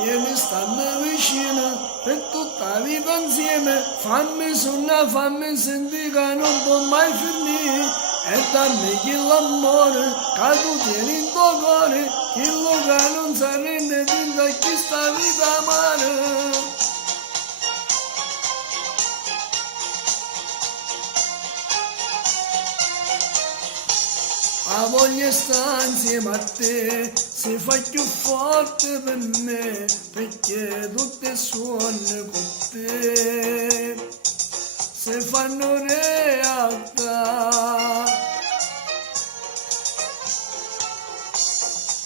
Vieni stanno vicino per tutta la vita insieme, fammi suonare, fammi sentire che non può mai finire. E dammi chi l'amore, che tu tieni in tuo cuore, chi lo che non si rende vinta chi sta vita amare. La voglia sta insieme a te, si fa più forte per me, perché tutte suonano con te, si fanno realtà.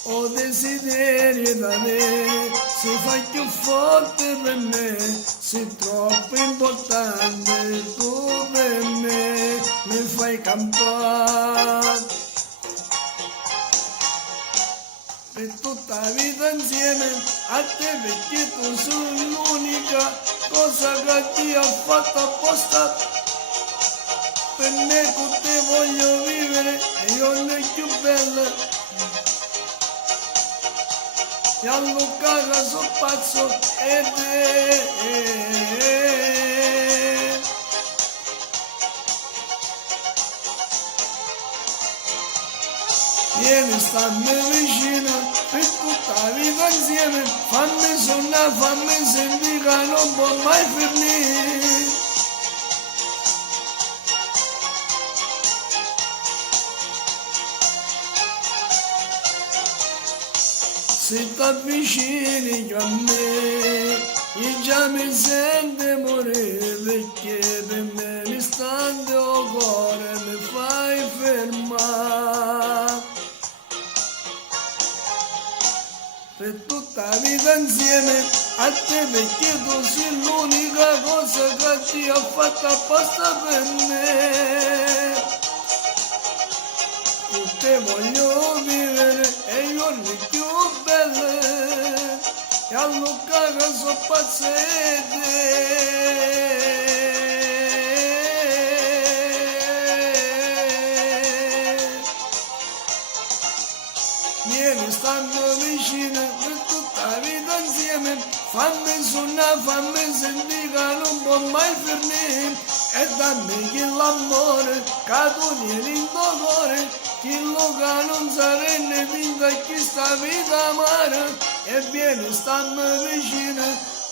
Ho desideri da me, si fa più forte per me, sei troppo importante tu per me, mi fai campare. Per tutta la vita insieme a te perché tu sei l'unica cosa che ti ha fatto apposta per me, con te voglio vivere e io non è più bella e a Luca che sono pazzo e te. Vieni, stammi vicino per tutta la vita insieme, fammi suonare, fammi sentire che non può mai finire. Se ti avvicini a me, io già mi sento morire, perché per me l'istante o cuore mi fai fermare. Per tutta la vita insieme a te perché tu sei l'unica cosa che ti ho fatto apposta per me. Con te voglio vivere e io le più belle e a Luca che sono pazzette. Vieni, stanno vicino per tutta la vita insieme, fammi suonare, fammi sentire che non può mai finire. E dammi chi l'amore, che tu tieni in tuo cuore, chi lo che non si rende vinta chi sta vita amare. E vieni, stammi vicino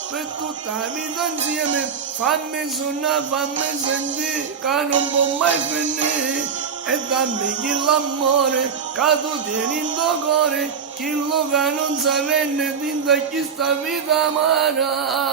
per tutta la vita insieme, fammi suonare, fammi sentire che non può mai finire. E dammi chi l'amore, che tu tieni in tuo cuore, chi lo che non si rende vinta chi sta vita amara.